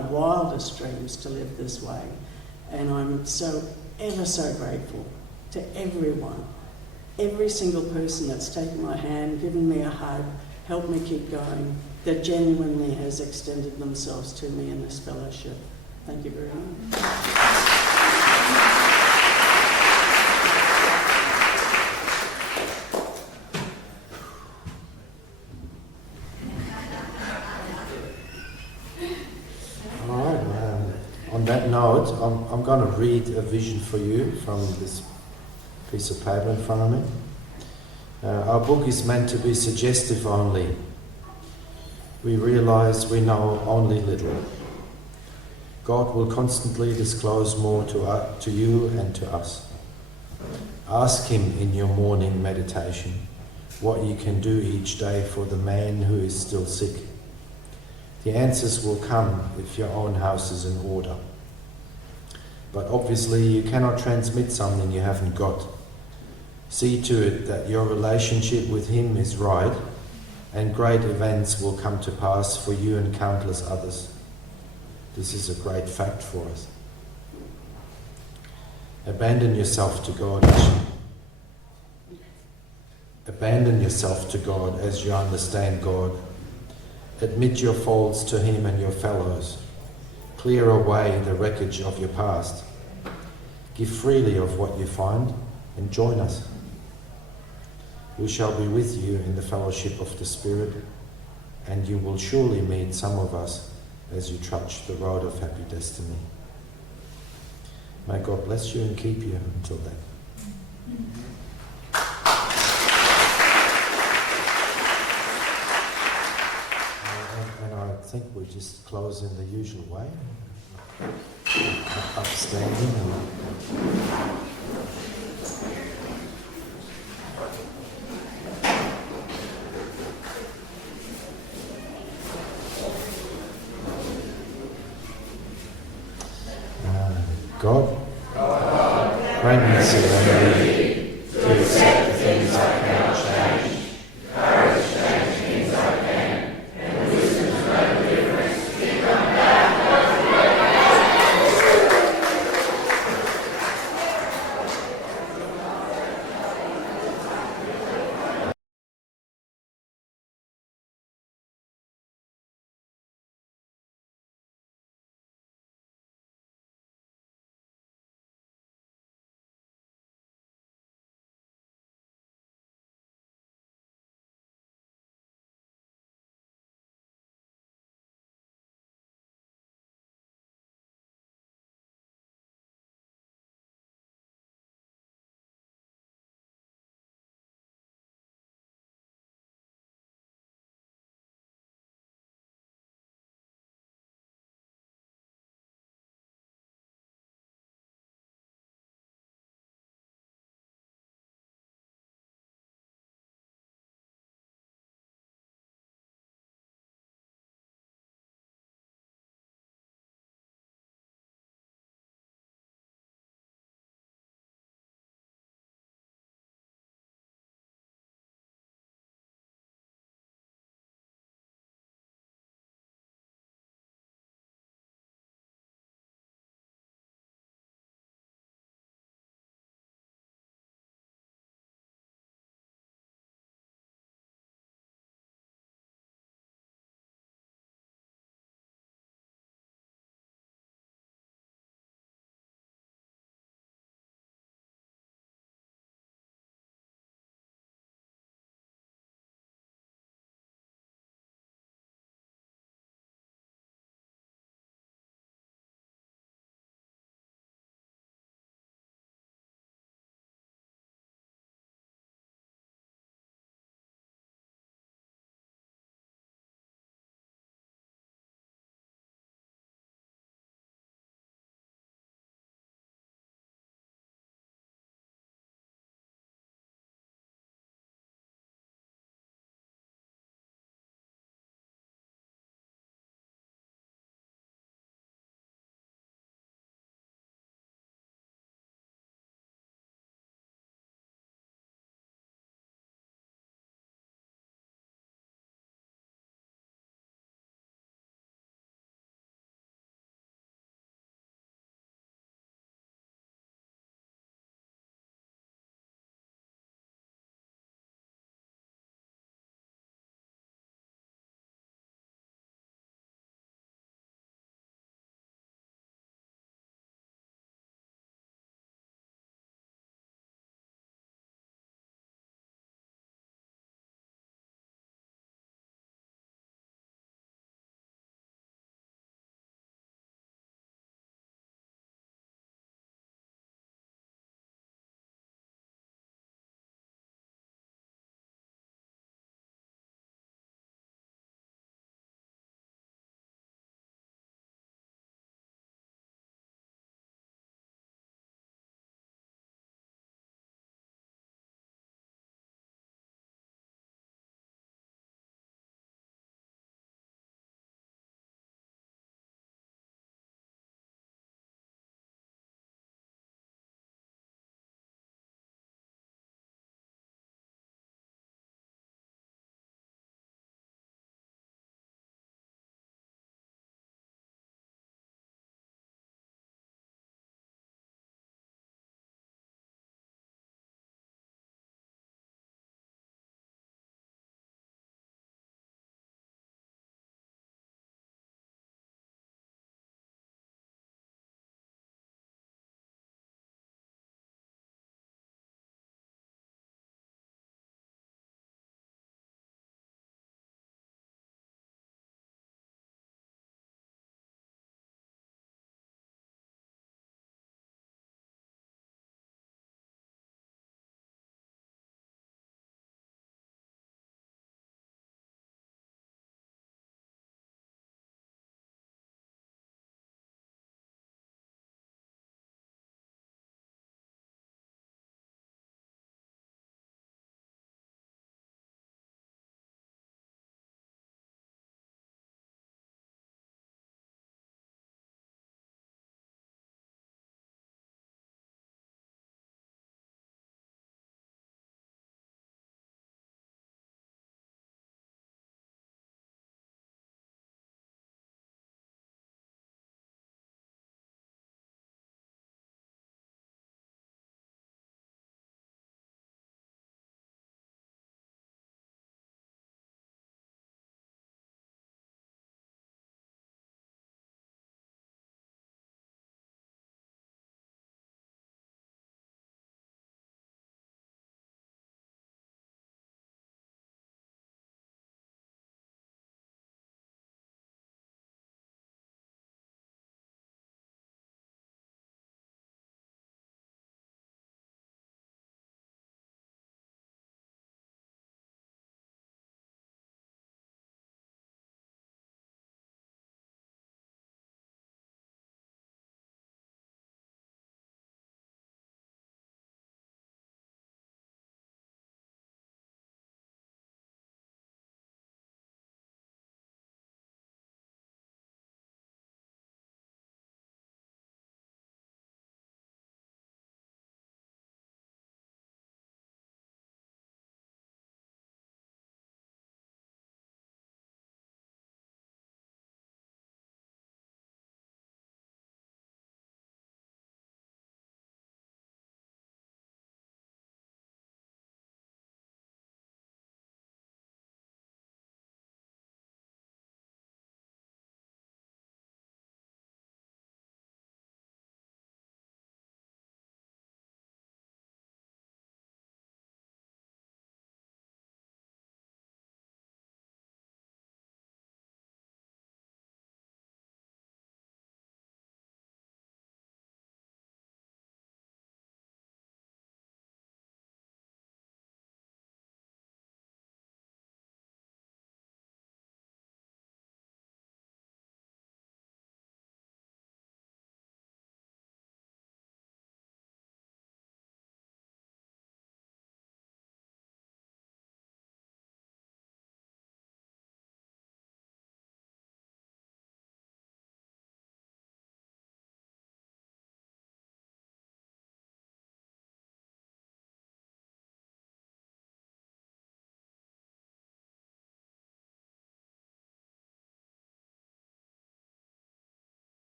wildest dreams to live this way. And I'm so, ever so grateful to everyone, every single person that's taken my hand, given me a hug, helped me keep going, that genuinely has extended themselves to me in this fellowship. Thank you very much. On that note, I'm going to read a vision for you from this piece of paper in front of me. Our book is meant to be suggestive only. We realise we know only little. God will constantly disclose more to you and to us. Ask Him in your morning meditation, what you can do each day for the man who is still sick. The answers will come if your own house is in order. But obviously you cannot transmit something you haven't got. See to it that your relationship with him is right, and great events will come to pass for you and countless others. This is a great fact for us. Abandon yourself to God as you understand God. Admit your faults to him and your fellows. Clear away the wreckage of your past. Give freely of what you find and join us. We shall be with you in the fellowship of the Spirit, and you will surely meet some of us as you trudge the road of happy destiny. May God bless you and keep you until then. And I think we just close in the usual way. Upstanding. God, grant me serenity